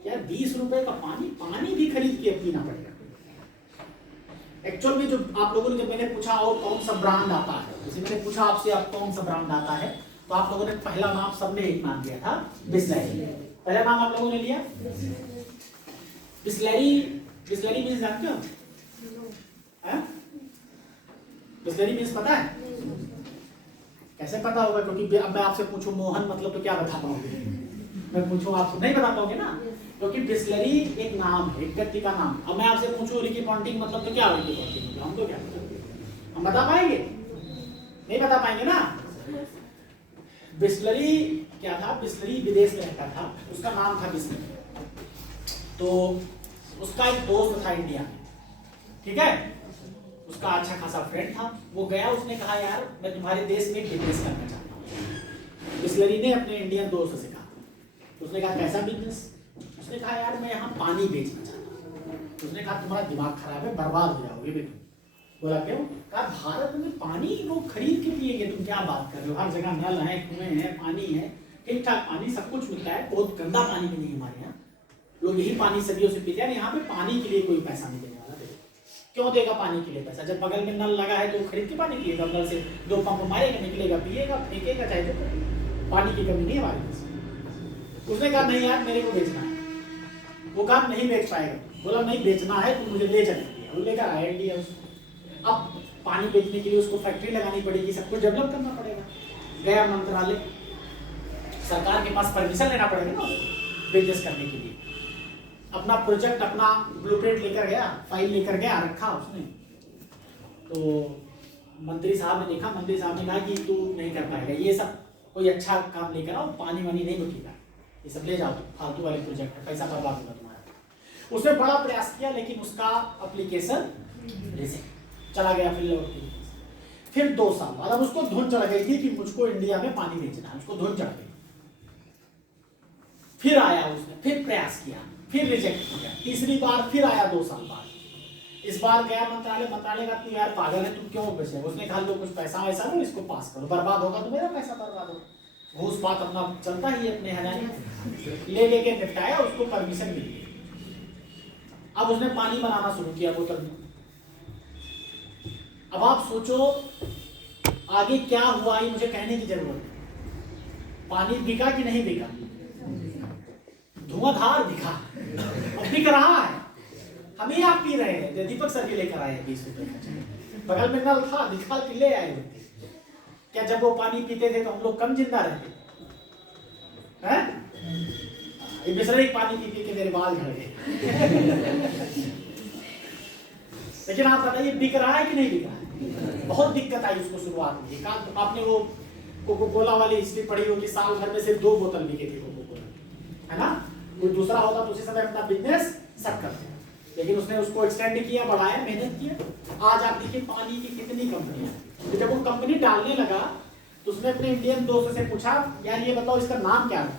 यार 20 रुपए का पानी भी खरीद के पीना पड़ेगा। एक्चुअल में जो आप लोगों ने, जब मैंने पूछा और कौन सा ब्रांड आता है, जैसे मैंने पूछा आपसे आप कौन सा ब्रांड आता है, तो आप लोगों ने पहला नाम सबने एक नाम लिया था, बिसलेरी। पहला नाम आप लोगों ने लिया बिसलेरी। बिसलेरी मीन्स जानते हो? बिसलेरी मीन्स पता है? कैसे पता होगा? क्योंकि अब मैं आपसे पूछूं मोहन मतलब तो क्या बता पाओगे? मैं पूछूं आप नहीं बता पाओगे ना, क्योंकि बिसलेरी एक नाम है, एक व्यक्ति का नाम। अब मैं आपसे पूछूं रिकी पॉन्टिंग मतलब तो क्या रिकी पॉन्टिंग मतलब, हम तो क्या हम बता पाएंगे? नहीं बता पाएंगे ना। बिसलेरी क्या था? बिसलेरी विदेश में रहता था, उसका नाम था बिसलेरी। तो उसका एक दोस्त था इंडिया में, ठीक है, उसका अच्छा खासा फ्रेंड था। वो गया, उसने कहा यार मैं तुम्हारे देश में बिजनेस करना चाहता हूँ। बिसलेरी ने अपने इंडियन दोस्त से कहा, उसने कहा कैसा बिजनेस? उसने कहा यार मैं यहाँ पानी बेचना चाहता हूँ। उसने कहा तुम्हारा दिमाग खराब है, बर्बाद हो जाओगे बेटू। बोला क्यों? कहा भारत में पानी लोग खरीद के पिएंगे, तुम क्या बात कर रहे हो? हर जगह नल है, कुएं हैं, पानी है, ठीक ठाक पानी सब कुछ मिलता है, बहुत गंदा पानी भी नहीं हमारे यहाँ, लोग यही पानी सदियों से पीते हैं। यहाँ पे पानी के लिए कोई पैसा नहीं देने वाला। क्यों देगा पानी के लिए पैसा? जब बगल में नल लगा है तो खरीद के पानी पिएगा, नल से 2 पंप मारेगा, निकलेगा, पिएगा, फेंकेगा, चाहे तो पानी की कमी नहीं है हमारे पास। उसने कहा नहीं यार मेरे को बेचना है। वो कहा नहीं बेच पाएगा। बोला नहीं बेचना है तो मुझे ले चलेंगे। वो लेकर आया इंडिया। अब पानी बेचने के लिए उसको फैक्ट्री लगानी पड़ेगी, सब कुछ डेवलप करना पड़ेगा। गया मंत्रालय, सरकार के पास परमिशन लेना पड़ेगा ना बिजनेस करने के लिए। अपना प्रोजेक्ट, अपना ब्लूप्रिंट लेकर गया, फाइल लेकर गया, रखा उसने। तो मंत्री साहब ने देखा, मंत्री साहब ने कहा कि तू नहीं कर पाएगा ये सब, कोई अच्छा काम लेकर आओ, पानी वानी नहीं रुकेगा, ये सब ले जाओ, फालतू वाले प्रोजेक्ट है, पैसा बर्बाद होगा तुम्हारा। उसने बड़ा प्रयास किया लेकिन उसका एप्लीकेशन चला गया। फिर लौट के फिर 2 साल बाद अब उसको धुन चढ़ गई थी कि मुझको इंडिया में पानी बेचना है, उसको धुन चढ़ गई। फिर आया, उसने फिर प्रयास किया, फिर रिजेक्ट किया, तीसरी बार फिर आया 2 साल बाद। इस बार गया मंत्रालय का तू यार पागल है, तू क्यों बेचेगा? उसने कहा लो कुछ पैसा वैसा दो, इसको पास करो, बर्बाद होगा तो मेरा पैसा बर्बाद होगा। घूस पात अपना चलता ही अपने हजारे ले लेके निपटाया, उसको परमिशन मिल गई। अब उसने पानी बनाना शुरू किया बोतल में। अब आप सोचो आगे क्या हुआ, ये मुझे कहने की जरूरत है। पानी बिका कि नहीं बिका? धुआंधार बिका, बिक रहा है। हम ही आप पी रहे हैं, दीपक सर के लेकर आए 20 रुपए का, बगल में नल था, निकाल के ले आए होते। क्या जब वो पानी पीते थे तो हम लोग कम जिंदा रहते हैं? ये बिसलेरी पानी पी पी के मेरे बाल झड़ गए। लेकिन आप बताइए बिक रहा है कि नहीं बिक रहा है? बहुत दिक्कत आई उसको शुरुआत में। आपने वो कोको कोला वाली हिस्ट्री पढ़ी होगी, साल भर में सिर्फ 2 बोतल बिके थे कोको कोला, है ना? कोई दूसरा होता तो उसी समय अपना बिजनेस सब करते हैं, लेकिन उसने उसको एक्सटेंड किया, बढ़ाया, मेहनत किया। आज आप देखिए पानी की कितनी कंपनियां, तो जब वो कंपनी डालने लगा तो उसने अपने इंडियन दोस्त से पूछा यार ये बताओ इसका नाम क्या है?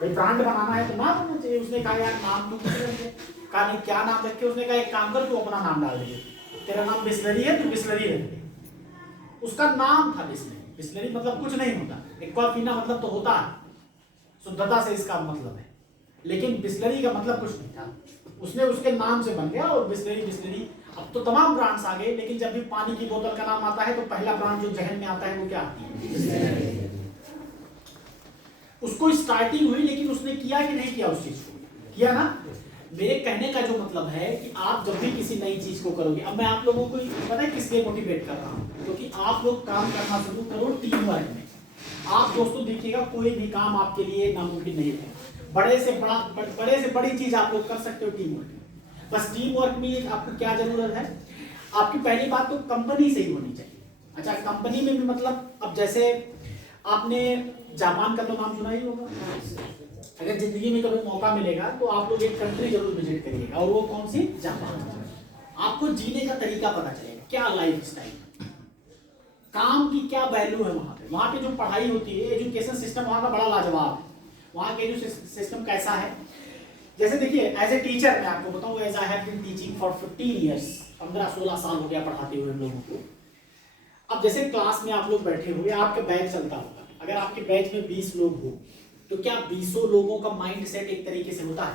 भाई ब्रांड बनाना है तो नाम होना चाहिए। उसने कहा यार नाम तो कुछ रखे। कहा नहीं क्या नाम रखे? उसने कहा एक काम कर तू अपना नाम डाल दे, तेरा नाम बिसलेरी है तो बिसलेरी रख दे। उसका नाम था बिसलेरी। बिसलेरी मतलब कुछ नहीं होता, एक कॉफी पीना मतलब तो होता है, शुद्धता से इसका मतलब है, लेकिन बिसलेरी का मतलब कुछ नहीं था। उसने उसके नाम से बन गया और बिसलेरी। अब तो तमाम ब्रांड्स आ गए, लेकिन जब भी पानी की बोतल का नाम आता है तो पहला ब्रांड जो जहन में आता है वो क्या आती है? उसको स्टार्टिंग हुई, लेकिन उसने किया कि नहीं किया? उस चीज को किया ना। मेरे कहने का जो मतलब है कि आप जब भी किसी नई चीज को करोगे, अब मैं आप लोगों को पता है किस लिए मोटिवेट कर रहा हूँ, क्योंकि आप लोग काम करना शुरू करो टीम वर्क में। आप दोस्तों देखिएगा कोई भी काम आपके लिए नामुमकिन नहीं है। बड़े से बड़ी चीज आप लोग कर सकते हो टीम वर्क में। बस टीम वर्क में आपको क्या जरूरत है? आपकी पहली बात तो कंपनी से ही होनी चाहिए। अच्छा, कंपनी में भी मतलब अब जैसे आपने जापान का तो नाम सुना ही होगा। अगर जिंदगी में कभी मौका मिलेगा तो आप लोग एक कंट्री जरूर विजिट करिएगा, और वो कौन सी? जापान। आपको जीने का तरीका पता चलेगा, क्या लाइफ स्टाइल, काम की क्या वैल्यू है वहाँ पे। वहाँ पे जो पढ़ाई होती है, एजुकेशन सिस्टम वहाँ का बड़ा लाजवाब है। वहाँ के जो सिस्टम कैसा है, जैसे देखिए एज ए टीचर मैं आपको बताऊँ, as I have been teaching for 15 years, 15-16 साल हो गया पढ़ाते हुए लोगों को। अब जैसे क्लास में आप लोग बैठे हुए, आपका बैच चलता होगा, अगर आपके बैच में 20 लोग हो तो क्या 20 लोगों का माइंड सेट एक तरीके से होता है?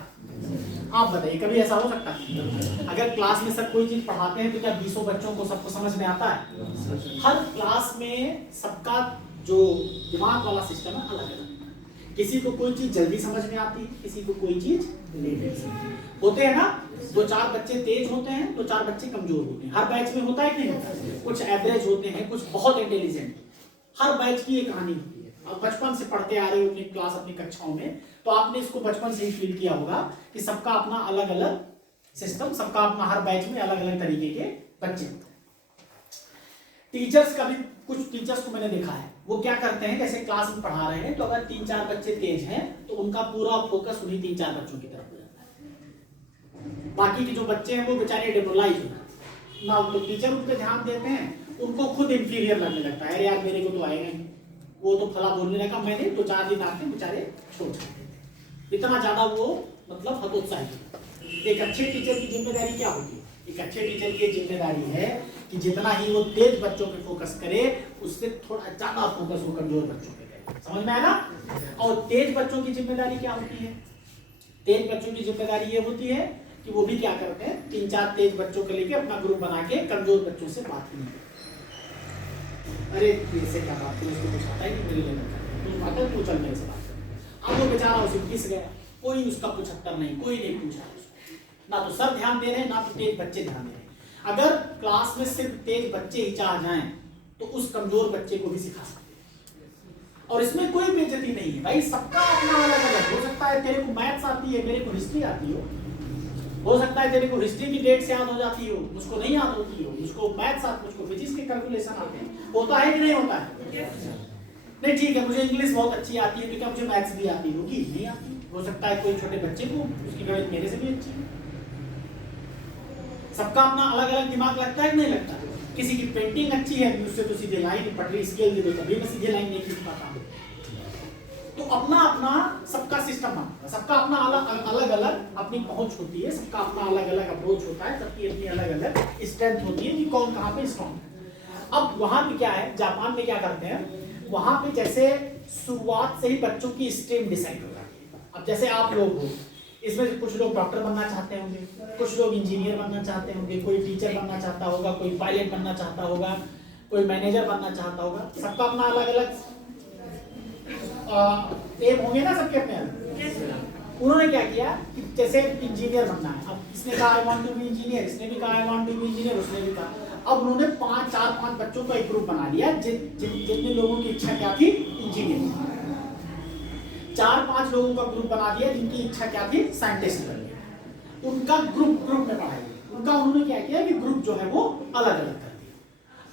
आप बताइए, कभी ऐसा हो सकता है? अगर क्लास में सब कोई चीज पढ़ाते हैं तो क्या 20 बच्चों को सबको समझ में आता है? हर क्लास में सबका जो दिमाग वाला सिस्टम है अलग अलग। किसी को कोई चीज जल्दी समझ में आती है, किसी को कोई चीज लेट होते हैं ना। 2-4 बच्चे तेज होते हैं, 2-4 बच्चे कमजोर होते हैं। हर बैच में होता है कि नहीं होता? कुछ एवरेज होते हैं, कुछ बहुत इंटेलिजेंट। हर बैच की एक कहानी होती है। अब बचपन से पढ़ते आ रहे हो अपनी क्लास, अपनी कक्षाओं में, तो आपने इसको बचपन से ही फील किया होगा कि सबका अपना अलग अलग सिस्टम, सबका अपना, हर बैच में अलग अलग तरीके के बच्चे होते हैं। टीचर्स का भी, कुछ टीचर्स को मैंने देखा है, वो क्या करते हैं, जैसे क्लास में पढ़ा रहे हैं तो अगर 3-4 बच्चे तेज हैं तो उनका पूरा फोकस उन्हीं 3-4 बच्चों की तरफ हो जाता है। बाकी के जो बच्चे हैं वो बेचारे डिमोरलाइज हो जाते हैं ना, तो टीचर उन पर ध्यान देते हैं, उनको खुद इंफीरियर लगने लगता है, अरे यार मेरे को तो आएगा नहीं, वो तो फला बोलने लगा, मैंने तो 4 दिन आते बेचारे छोड़ जाते। इतना ज्यादा वो मतलब हतोत्साहित। एक अच्छे टीचर की जिम्मेदारी क्या होती है? एक अच्छे टीचर की जिम्मेदारी है कि जितना ही वो तेज बच्चों पे फोकस करे, उससे थोड़ा ज्यादा फोकस वो कमजोर बच्चों पे करे। समझ में आया ना? और तेज बच्चों की जिम्मेदारी क्या होती है? तेज बच्चों की जिम्मेदारी ये होती है कि वो भी क्या करते हैं, 3-4 तेज बच्चों को लेके अपना ग्रुप बना के कमजोर बच्चों से बात नहीं करते। अरे इससे क्या बात करूं, उसको कुछ आता ही नहीं, मेरे लिए तुम आता तो चल मेरे से बात कर। अब वो बेचारा उसे पिस गया, कोई उसका कुछ हत्तर नहीं, कोई नहीं पूछा उसको, ना तो सर ध्यान दे रहे हैं, ना तो तेज बच्चे ध्यान दे रहे हैं। अगर क्लास में सिर्फ तेज बच्चे ही चाह जाएं तो उस कमजोर बच्चे को भी सिखा सकते हैं। और इसमें कोई बेइज्जती नहीं है भाई, सबका अपना अलग अलग। हो सकता है तेरे को मैथ्स आती है, मेरे को हिस्ट्री आती हो सकता है तेरे को हिस्ट्री की डेट्स याद हो जाती हो, उसको नहीं याद होती हो, उसको मैथ्स आती, उसको फिजिक्स के कैलकुलेशन आते हैं। होता है कि नहीं होता है? नहीं ठीक है, मुझे इंग्लिश बहुत अच्छी आती है, तो क्या मुझे मैथ्स भी आती होगी? नहीं आती। हो सकता है कोई छोटे बच्चे को उसकी गणित मेरे से भी अच्छी है। सबका अपना अलग अलग दिमाग लगता है कि नहीं लगता? किसी की पेंटिंग अच्छी है, उससे तो सीधे लाइन पटरी स्केल दे दो, कभी मैं सीधे लाइन नहीं खींच पाता हूँ। तो अपना अपना सबका सिस्टम है, सबका अपना अलग अलग अपनी पहुंच होती है, सबका अपना अलग अलग अप्रोच होता है, सबकी अपनी अलग अलग स्ट्रेंथ होती है कि कौन कहाँ पे स्ट्रॉन्ग है। अब वहां पे क्या है, जापान में क्या करते हैं, वहां पे जैसे शुरुआत से ही बच्चों की स्ट्रीम डिसाइड हो जाती है। अब जैसे आप लोग हो, इसमें से कुछ लोग डॉक्टर बनना चाहते होंगे, कुछ लोग इंजीनियर बनना चाहते होंगे, कोई टीचर बनना चाहता होगा, कोई पायलट बनना चाहता होगा, कोई मैनेजर बनना चाहता होगा। सबका अपना अलग अलग एम होंगे ना सबके अपने। उन्होंने क्या किया कि जैसे इंजीनियर बनना है, अब इसने कहा I want to be engineer, इसने भी कहा I want to be engineer, उसने भी कहा। अब उन्होंने 4-5 बच्चों का एक ग्रुप बना लिया जितने लोगों की इच्छा क्या थी, इंजीनियर। 4-5 लोगों का ग्रुप बना दिया जिनकी इच्छा क्या थी, साइंटिस्ट बनने। उनका ग्रुप में पढ़ाई, उनका उन्होंने क्या किया कि ग्रुप जो है वो अलग अलग कर दिया।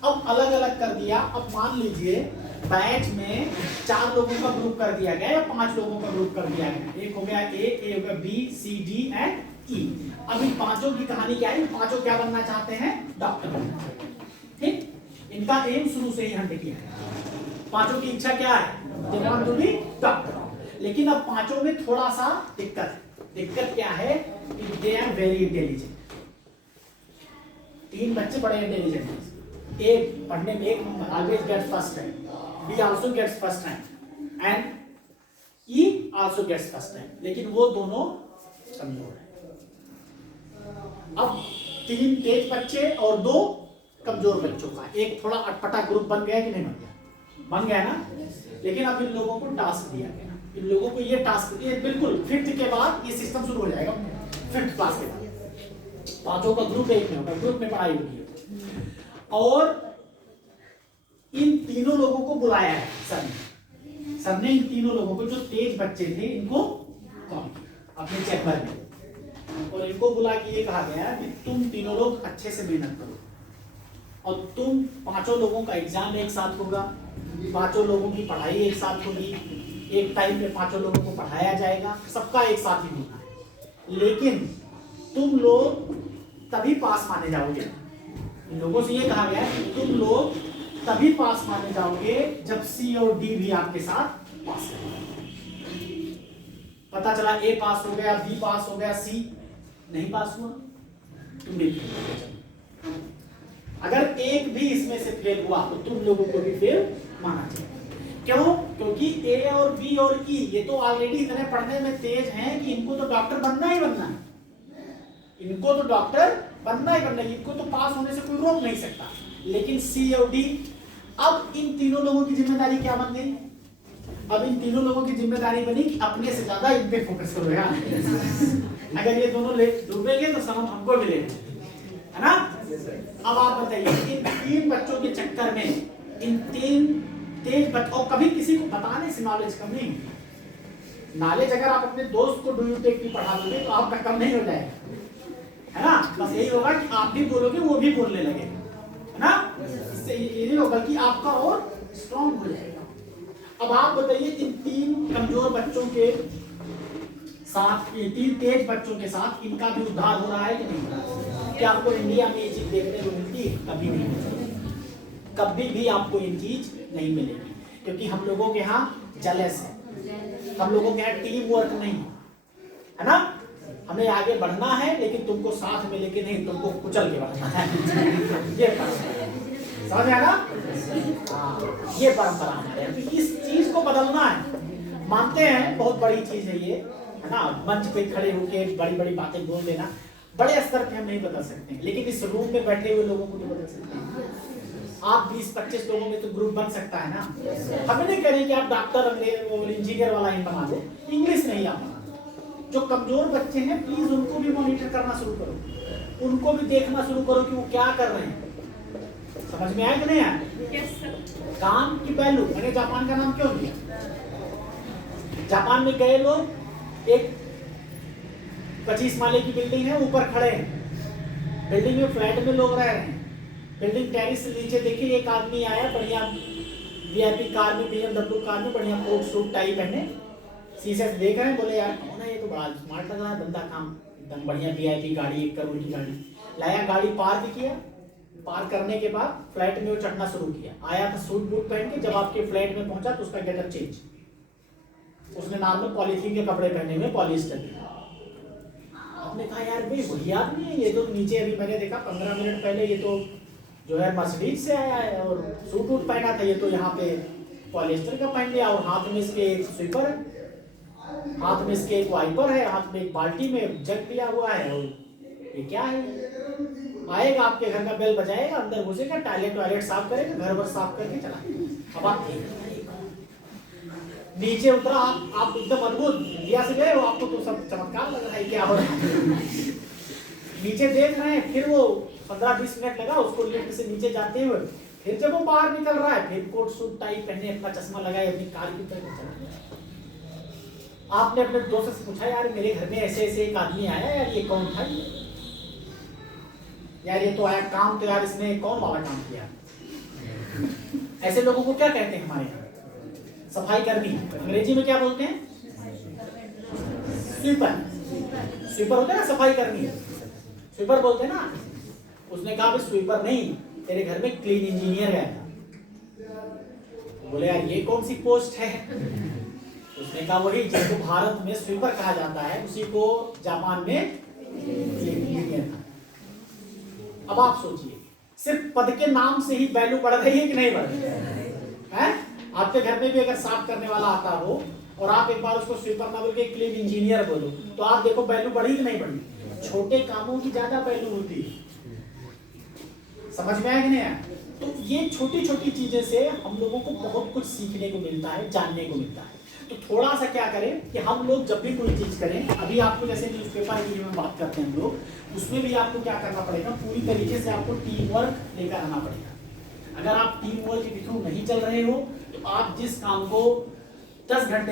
अब अलग अलग कर दिया, अब मान लीजिए बैच में 4 लोगों का ग्रुप कर दिया गया या 5 लोगों का ग्रुप कर दिया गया। एक हो गया ए हो गया बी, सी, डी एंड ई। अब इन पांचों की कहानी क्या है, पांचों क्या बनना चाहते हैं, डॉक्टर बनना चाहते हैं। ठीक, इनका एम शुरू से ही हमने किया है। पांचों की इच्छा क्या है, they want to be doctor. लेकिन अब पांचों में थोड़ा सा दिक्कत क्या है, दे आर वेरी इंटेलिजेंट। 3 बच्चे बड़े इंटेलिजेंट हैं, ए पढ़ने में 1 number, always gets first rank, B also gets first rank and E also gets first rank, लेकिन वो दोनों कमजोर हैं। अब 3 तेज बच्चे और 2 कमजोर बच्चों का एक थोड़ा अटपटा ग्रुप बन गया कि नहीं बन गया? बन गया ना। लेकिन अब इन लोगों को टास्क दिया गया, इन लोगों को ये टास्क, ये बिल्कुल 5th के बाद ये सिस्टम शुरू हो जाएगा। 5th क्लास के बाद पांचों का ग्रुप एक में होगा, ग्रुप में पढ़ाई होगी। और इन तीनों लोगों को बुलाया है सर ने इन तीनों लोगों को, जो तेज बच्चे थे, इनको अपने चैम्बर में, और इनको बुला के ये कहा गया कि तुम तीनों लोग अच्छे से मेहनत करो, और तुम 5 लोगों का एग्जाम एक साथ होगा, 5 लोगों की पढ़ाई एक साथ होगी, एक टाइम में 5 लोगों को पढ़ाया जाएगा, सबका एक साथ ही होना है। लेकिन तुम लोग तभी पास माने जाओगे, इन लोगों से ये कहा गया कि तुम लोग तभी पास माने जाओगे जब सी और डी भी आपके साथ पास करेंगे। पता चला ए पास हो गया, बी पास हो गया, सी नहीं पास हुआ, तुम भी फेल हो गए। अगर एक भी इसमें से फेल हुआ तो तुम लोगों को भी फेल माना चाहिए। क्यों? क्योंकि ए और बी और ई ये तो ऑलरेडी इतने पढ़ने में तेज हैं कि इनको तो डॉक्टर बनना ही बनना है, इनको तो डॉक्टर बनना ही बनना है, इनको तो पास होने से कोई रोक नहीं सकता। लेकिन सी और डी, अब इन तीनों लोगों की जिम्मेदारी क्या बन गई? अब इन तीनों लोगों की जिम्मेदारी बनी कि अपने से ज्यादा इन पे फोकस करो यार। अगर ये दोनों डूबेंगे तो सबक हमको मिलेगा, है ना? अब आप बताइए, इन तीन बच्चों के चक्कर में, इन तीन तेज बच्चों, और कभी किसी को बताने से नॉलेज कम नहीं। नॉलेज अगर आप अपने दोस्त को डू यू टेक भी पढ़ा दोगे तो आपका कम नहीं हो जाएगा, है ना? बस यही होगा कि आप भी बोलोगे वो भी बोलने लगे, है ना? इससे ये नहीं होगा बल्कि आपका और स्ट्रॉन्ग हो जाएगा। अब आप बताइए, इन तीन कमजोर बच्चों के साथ, ये तीन तेज बच्चों के साथ इनका भी उद्धार हो रहा है कि नहीं? क्या आपको इंडिया में ये चीज देखने को मिलती है? कभी नहीं मिलती, कभी भी आपको ये चीज नहीं मिलेगी, क्योंकि हम लोगों के यहाँ जेलस है, हम लोगों के यहाँ टीम वर्क नहीं है ना? हमें आगे बढ़ना है लेकिन तुमको साथ में लेके नहीं, तुमको कुचल के बढ़ना है। ये समझ आया ना? हाँ, ये परंपरा हमारे यहाँ, तो इस चीज को बदलना है। मानते हैं बहुत बड़ी चीज है ये, है ना? मंच पे खड़े होके बड़ी बड़ी बातें बोल देना, बड़े स्तर पे हम नहीं बदल सकते, लेकिन इस रूम में बैठे हुए लोगों को तो बदल सकते हैं। आप 20-25 लोगों में तो ग्रुप बन सकता है ना? हम नहीं करें कि आप डॉक्टर इंजीनियर वाला ही बना दो, इंग्लिश नहीं आता। जो कमजोर बच्चे हैं प्लीज उनको भी मॉनिटर करना शुरू करो, उनको भी देखना शुरू करो कि वो क्या कर रहे हैं। समझ में आया कि नहीं आया? काम की वैल्यू, मैंने जापान का नाम क्यों लिया? जापान में गए लोग, एक 25 माले की बिल्डिंग है, ऊपर खड़े हैं, बिल्डिंग में फ्लैट में लोग रह रहे हैं, बिल्डिंग टेरिस से नीचे देखिए एक आदमी आया बढ़िया वीआईपी कार में, BMW कार में, बढ़िया कोट सूट टाई पहने, शीशे से देख रहे हैं, बोले यार कौन है ये, तो बड़ा स्मार्ट लग रहा है बंदा, काम एकदम बढ़िया वीआईपी गाड़ी, 1 करोड़ की गाड़ी लाया, गाड़ी पार्क किया, पार्क करने के बाद फ्लैट में वो चढ़ना शुरू किया, आया था सूट बूट पहन के, जब आपके फ्लैट में पहुंचा तो उसका गेटअप चेंज, उसने नॉर्मल पॉलिथीन के कपड़े पहने हुए, पॉलिस्टर के। आपने कहा यार भाई वही आदमी है ये, तो नीचे अभी मैंने देखा 15 मिनट पहले ये तो जो है मर्सिडीज से आया है और सूट वूट पहना था, ये तो यहाँ पे पॉलिस्टर का पहन लिया, और हाथ में इसके एक स्वीपर है, हाथ में इसके एक वाइपर है, हाथ में एक बाल्टी में जग लिया हुआ है, और ये क्या है? आएगा आपके घर का बेल बजाएगा, अंदर घुसेगा, टॉयलेट साफ करेगा, घर भर साफ करके चला। अब आप नीचे उतरा, आप एकदम अद्भुत इंडिया से गए हो, आपको तो सब चमत्कार लग रहा है, क्या हो रहा है? नीचे देख रहे हैं, फिर वो 15-20 मिनट लगा उसको लिफ्ट से नीचे जाते हुए, फिर जब वो बाहर निकल रहा है, फिर कोट सूट टाई पहने, अपना चश्मा लगाए, अपनी कार की तरफ चला। आपने अपने दोस्त से पूछा यार मेरे घर में ऐसे ऐसे एक आदमी आया यार, ये कौन था यार? ये तो आया काम, तो यार इसने कौन वाला काम किया? ऐसे लोगों को क्या कहते हैं हमारे यहाँ? सफाई कर्मी। अंग्रेजी में क्या बोलते हैं? स्वीपर। स्वीपर होते हैं ना, सफाई कर्मी, स्वीपर बोलते हैं ना। उसने कहा स्वीपर नहीं, तेरे घर में क्लीन इंजीनियर गया था। बोले यार ये कौन सी पोस्ट है? उसने कहा वही जिसको भारत में स्वीपर कहा जाता है, उसी को जापान में क्लीन इंजीनियर था। अब आप सोचिए, सिर्फ पद के नाम से ही वैल्यू बढ़ रही है कि नहीं बढ़ रही है? आपके घर में भी अगर साफ करने वाला आता हो और आप एक बार उसको स्वीपर ना बोल के क्लीन इंजीनियर बोलो, तो आप देखो वैल्यू बढ़ी कि नहीं बढ़ी? छोटे कामों की ज्यादा वैल्यू होती है। समझ में आया कि नहीं आया? तो ये छोटी छोटी चीजें से हम लोगों को बहुत कुछ सीखने को मिलता है, जानने को मिलता है। तो थोड़ा सा क्या करें कि हम लोग जब भी कोई चीज करें, अभी आपको जैसे न्यूज़पेपर की में बात करते हैं हम लोग, उसमें भी आपको क्या करना पड़ेगा, पूरी तरीके से आपको टीम वर्क लेकर आना पड़ेगा। अगर आप टीम वर्क के थ्रू नहीं चल रहे हो तो आप जिस काम को 10 घंटे